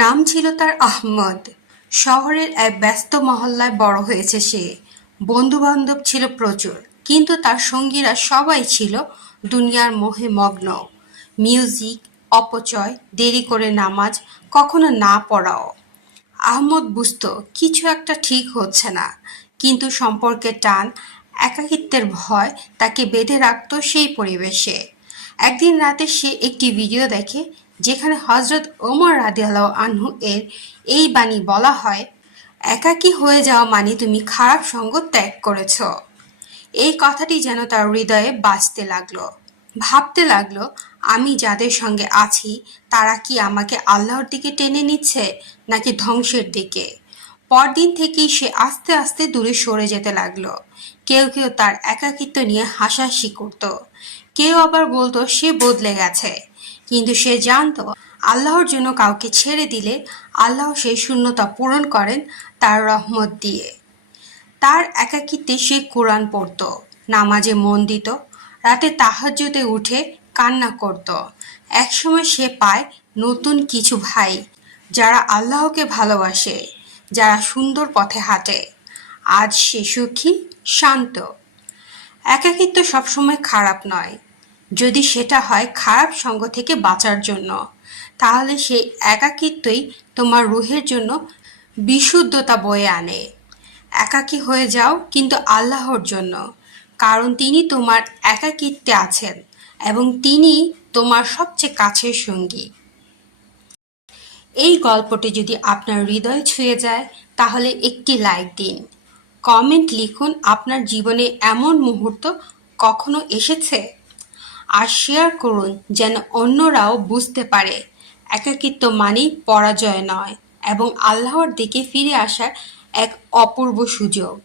নাম ছিল তার আহমদ। শহরের এক ব্যস্ত মহল্লায় বড় হয়েছে সে। বন্ধুবান্ধব ছিল প্রচুর, কিন্তু তার সঙ্গীরা সবাই ছিল দুনিয়ার মোহে মগ্ন। মিউজিক, অপচয়, দেরি করে নামাজ, কখনো না পড়াও। আহমদ বুঝতো কিছু একটা ঠিক হচ্ছে না, কিন্তু সম্পর্কের টান, একাকিত্বের ভয় তাকে বেঁধে রাখত সেই পরিবেশে। একদিন রাতে সে একটি ভিডিও দেখে যেখানে হজরত ওমর রাদিয়াল্লাহু আনহু এর এই বাণী বলা হয়, একাকী হয়ে যাওয়া মানে তুমি খারাপ সঙ্গ ত্যাগ করেছ। এই কথাটি যেন তার হৃদয়ে বাঁচতে লাগল। ভাবতে লাগল, আমি যাদের সঙ্গে আছি, তারা কি আমাকে আল্লাহর দিকে টেনে নিচ্ছে নাকি ধ্বংসের দিকে? পরদিন থেকেই সে আস্তে আস্তে দূরে সরে যেতে লাগল। কেউ কেউ তার একাকিত্ব নিয়ে হাসাহাসি করত। কেউ আবার বলতো, সে বদলে গেছে। কিন্তু সে জানতো আল্লাহর জন্য কাউকে ছেড়ে দিলে আল্লাহ সেই শূন্যতা পূরণ করেন তার রহমত দিয়ে। তার একাকিত্বে সে কোরআন পড়ত, নামাজে মন দিত, রাতে তাহাজ্জুদে উঠে কান্না করত। একসময় সে পায় নতুন কিছু ভাই যারা আল্লাহকে ভালোবাসে, যারা সুন্দর পথে হাঁটে। আজ সে সুখী, শান্ত। একাকিত্ব সবসময় খারাপ নয়। যদি সেটা হয় খারাপ সঙ্গ থেকে বাঁচার জন্য, তাহলে সেই একাকিত্বই তোমার রুহের জন্য বিশুদ্ধতা বয়ে আনে। একাকী হয়ে যাও কিন্তু আল্লাহর জন্য, কারণ তিনি তোমার একাকিত্বে আছেন এবং তিনি তোমার সবচেয়ে কাছের সঙ্গী। এই গল্পটি যদি আপনার হৃদয় ছুঁয়ে যায়, তাহলে একটি লাইক দিন। কমেন্ট লিখুন, আপনার জীবনে এমন মুহূর্ত কখনো এসেছে? আর শেয়ার করুন যেন অন্যরাও বুঝতে পারে। একাকিত্ব মানেই পরাজয় নয় এবং আল্লাহর দিকে ফিরে আসার এক অপূর্ব সুযোগ।